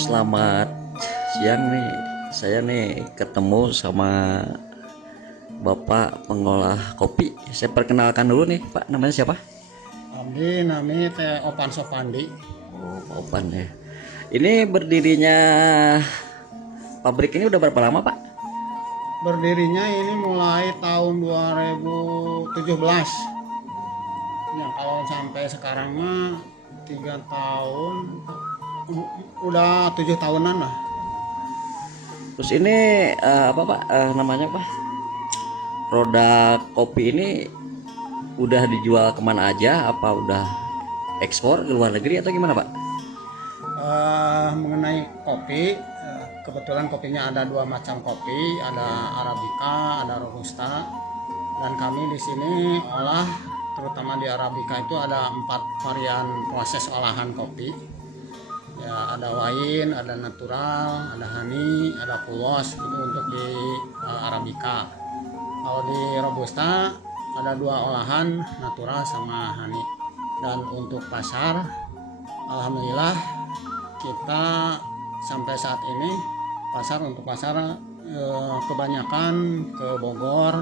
selamat siang nih. Saya nih ketemu sama Bapak pengolah kopi. Saya perkenalkan dulu nih, Pak. Namanya siapa? Abdi nami teh Opan Sopandi. Oh, Pak Opan ya. Ini berdirinya pabrik ini udah berapa lama, Pak? Berdirinya ini mulai tahun 2017. Ya kalau sampai sekarang mah 3 tahun, udah 7 tahunan lah. Terus ini apa, Pak? Namanya apa? Produk kopi ini udah dijual kemana aja? Apa udah ekspor ke luar negeri atau gimana, Pak? Mengenai kopi, kebetulan kopinya ada 2 macam kopi, ada Arabica, ada Robusta, dan kami di sini olah, terutama di Arabica itu ada 4 varian proses olahan kopi. Ya, ada wine, ada natural, ada honey, ada full wash, itu untuk di Arabica. Kalau di Robusta ada 2 olahan, natural sama honey. Dan untuk pasar, alhamdulillah kita sampai saat ini untuk pasar kebanyakan ke Bogor,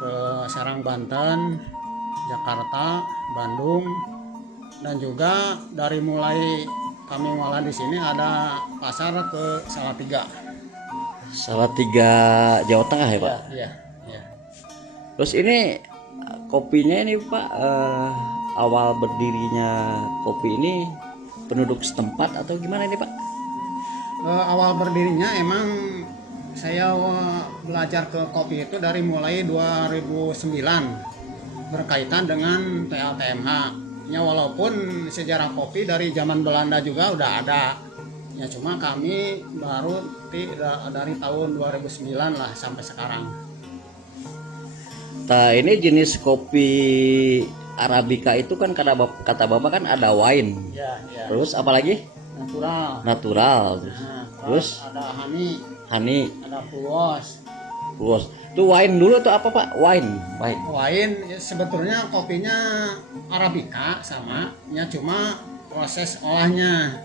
ke Serang Banten, Jakarta, Bandung, dan juga dari mulai kami ngolah di sini ada pasar ke Salatiga. Salatiga, Jawa Tengah ya, Pak? Iya, iya. Terus ini kopinya ini, Pak, awal berdirinya kopi ini penduduk setempat atau gimana ini, Pak? Awal berdirinya emang saya belajar ke kopi itu dari mulai 2009 berkaitan dengan TLTMH. Ya walaupun sejarah kopi dari zaman Belanda juga udah ada. Ya cuma kami baru dari tahun 2009 lah sampai sekarang. Nah, ini jenis kopi Arabica itu kan kata Bapak kan ada wine. Ya, ya. Terus apa lagi? Natural. Natural. Terus ada honey, ada full wash. terus itu wine dulu tuh apa, Pak? Wine. Wine ya, sebetulnya kopinya Arabica sama, ya cuma proses olahnya.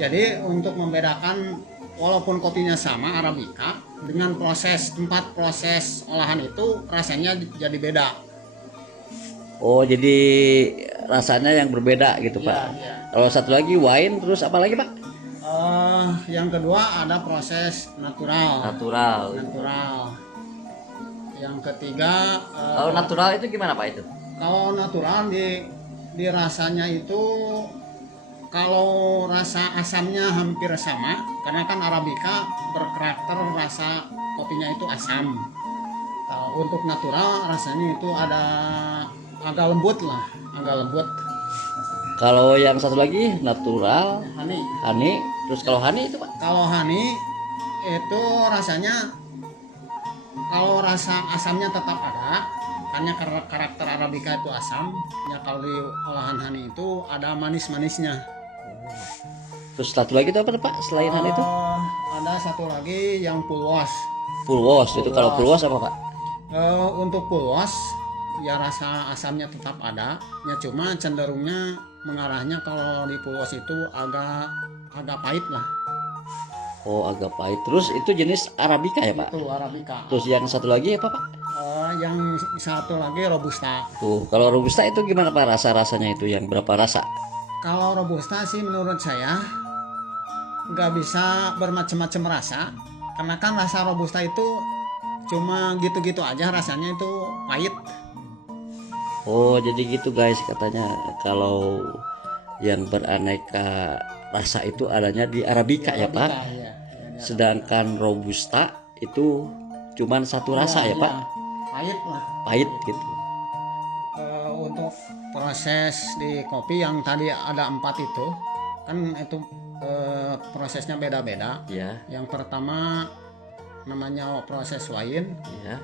Jadi untuk membedakan, walaupun kopinya sama Arabica, dengan tempat proses olahan itu rasanya jadi beda. Oh, jadi rasanya yang berbeda gitu, Ya, Pak. ya. Kalau satu lagi wine, terus apa lagi, Pak? Yang kedua ada proses natural. Yang ketiga, Kalau natural itu gimana, Pak, itu? kalau natural di rasanya itu, kalau rasa asamnya hampir sama, karena kan Arabica berkarakter rasa kopinya itu asam. Untuk natural rasanya itu ada agak lembut. Kalau yang satu lagi natural, Honey. terus kalau honey itu, Pak? Kalau honey itu rasanya, kalau rasa asamnya tetap ada, karena karakter Arabica itu asam. Ya kalau di olahan honey itu ada manis-manisnya. Terus satu lagi itu apa tuh, Pak? Selain honey itu? Ada satu lagi yang full wash. Full wash. Itu kalau full wash apa, Pak? Untuk full wash ya rasa asamnya tetap ada, ya cuma cenderungnya mengarahnya kalau di full wash itu agak pahit lah. Oh, agak pahit. Terus itu jenis Arabica ya, Pak? Itu Arabica. Terus yang satu lagi apa, Pak? Yang satu lagi Robusta. Tuh, kalau Robusta itu gimana, Pak? Rasanya itu yang berapa rasa? Kalau Robusta sih menurut saya nggak bisa bermacam-macam rasa, karena kan rasa Robusta itu cuma gitu-gitu aja, rasanya itu pahit. Oh, jadi gitu guys, katanya kalau yang beraneka rasa itu adanya di Arabica ya, Pak. Ya, Sedangkan Robusta itu cuman satu rasa ya, Pak. Pahit lah. Pahit gitu. Untuk proses di kopi yang tadi ada 4 itu, kan itu prosesnya beda-beda. Ya. Yang pertama namanya proses wine. Ya.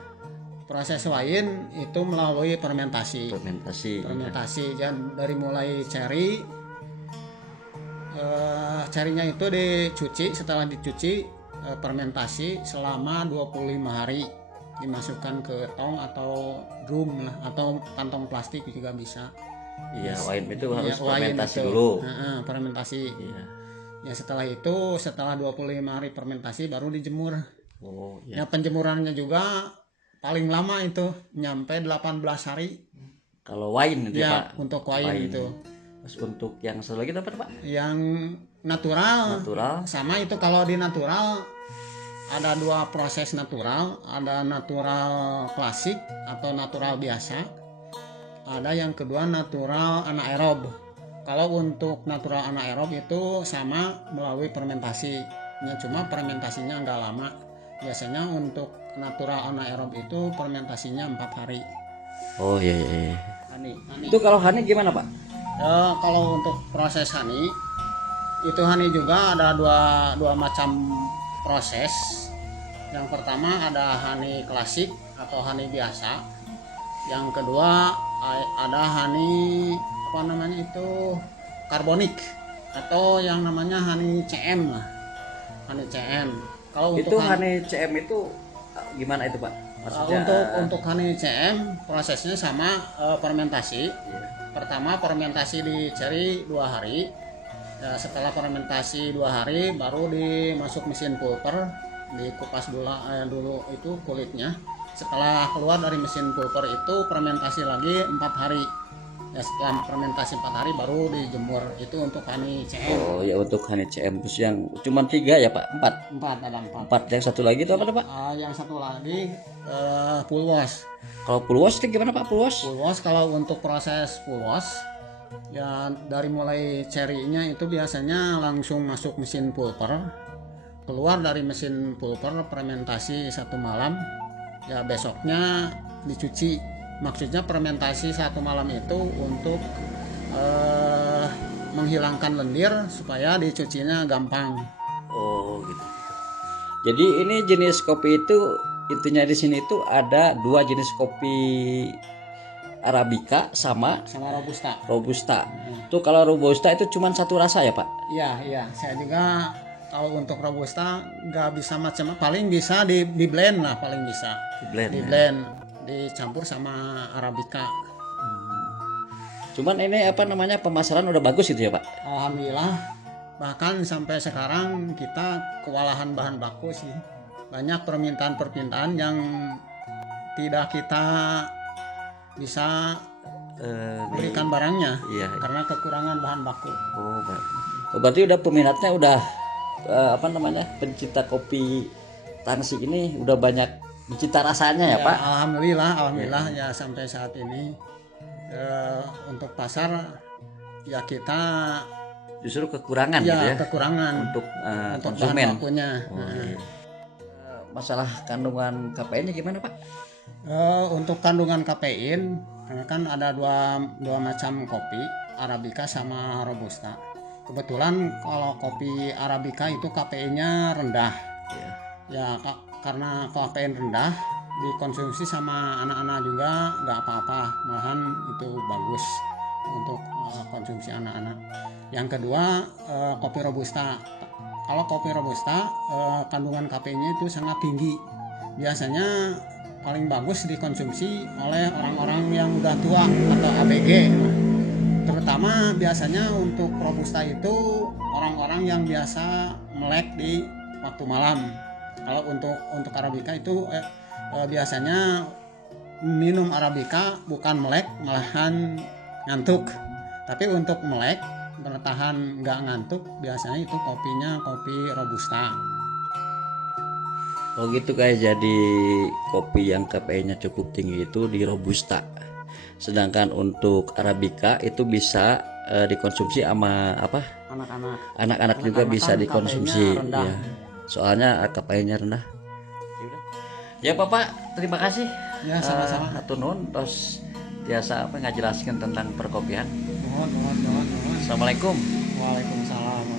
Proses wine itu melalui fermentasi. Ya, dari mulai cherry, cherrynya itu dicuci, setelah dicuci fermentasi selama 25 hari, dimasukkan ke tong atau drum lah, atau kantong plastik juga bisa. Iya, wine itu harus Ya, wine fermentasi itu dulu. fermentasi. Iya. Ya setelah itu, setelah 25 hari fermentasi baru dijemur. Oh Ya ya. penjemurannya juga paling lama itu nyampe 18 hari. Kalau wine itu ya, Ya Pak. untuk wine itu. Terus untuk yang satu lagi apa Pak? Yang natural, Natural. sama itu kalau di natural ada dua proses natural, ada natural klasik atau natural biasa, ada yang kedua natural anaerob. Kalau untuk natural anaerob itu sama melalui fermentasi, ya, cuma fermentasinya nggak lama. Biasanya untuk natural anaerob itu fermentasinya 4 hari. Oh iya iya. Iya. Honey. Itu kalau honey gimana Pak? Kalau untuk proses honey itu honey juga ada dua macam proses. Yang pertama ada honey klasik atau honey biasa. Yang kedua ada honey apa namanya itu karbonik atau yang namanya honey CM lah. Honey CM. Kalau Itu untuk honey CM itu gimana itu Pak? Maksudnya untuk honey CM prosesnya sama, fermentasi. iya. Pertama fermentasi di ceri 2 hari. Ya, setelah fermentasi 2 hari baru dimasuk mesin pulper, dikupas dulu itu kulitnya. Setelah keluar dari mesin pulper itu fermentasi lagi 4 hari. Ya setelah fermentasi 4 hari baru dijemur. Itu untuk honey CM. Oh ya untuk honey CM. Terus yang cuma 3 ya Pak? 4. 4 ada 4. 4. Yang satu lagi itu apa Pak? Yang satu lagi full wash. Kalau full wash itu gimana Pak? Full wash? Full wash kalau untuk proses full wash ya dari mulai cerinya itu biasanya langsung masuk mesin pulper, keluar dari mesin pulper fermentasi 1 malam, ya besoknya dicuci. Maksudnya fermentasi 1 malam itu untuk menghilangkan lendir supaya dicucinya gampang. Oh gitu. Jadi ini jenis kopi itu intinya di sini itu ada 2 jenis kopi Arabica sama Robusta. Robusta. Tuh kalau Robusta itu cuma satu rasa ya Pak? Iya, saya juga kalau untuk Robusta nggak bisa macam, paling bisa di blend lah, paling bisa Blend. di blend, dicampur sama Arabica. Cuman ini apa namanya pemasaran udah bagus itu ya Pak? Alhamdulillah, bahkan sampai sekarang kita kewalahan bahan baku sih. Banyak permintaan yang tidak kita bisa berikan barangnya, Iya. karena kekurangan bahan baku. Oh, baik. Oh, berarti udah peminatnya udah apa namanya pencinta kopi Tangsi ini udah banyak mencinta rasanya ya Pak? Alhamdulillah ya sampai saat ini untuk pasar ya kita Justru kekurangan ya gitu ya kekurangan untuk bahan konsumen. bakunya. Oh, iya. Masalah kandungan kafeinnya gimana Pak? Untuk kandungan kafein kan ada dua macam kopi, Arabica sama Robusta. Kebetulan kalau kopi Arabica itu kafeinnya rendah. Iya. Ya karena kafein rendah dikonsumsi sama anak-anak juga nggak apa-apa, malahan itu bagus untuk konsumsi anak-anak. Yang kedua kopi Robusta. Kalau kopi Robusta kandungan kafeinnya itu sangat tinggi. Biasanya paling bagus dikonsumsi oleh orang-orang yang udah tua atau ABG. Terutama biasanya untuk Robusta itu orang-orang yang biasa melek di waktu malam. Kalau untuk Arabica itu biasanya minum Arabica bukan melek, malahan ngantuk. Tapi untuk melek bertahan nggak ngantuk, biasanya itu kopinya kopi Robusta. Oh gitu guys, jadi kopi yang kafeinnya cukup tinggi itu di Robusta. Sedangkan untuk Arabica itu bisa dikonsumsi sama apa? Anak-anak juga bisa dikonsumsi ya. Soalnya kafeinnya rendah. Ya Bapak, terima kasih. Ya sama-sama. Hatur nuhun terus biasa apa ngajelaskeun tentang perkopian. Mohon. Assalamualaikum. Waalaikumsalam.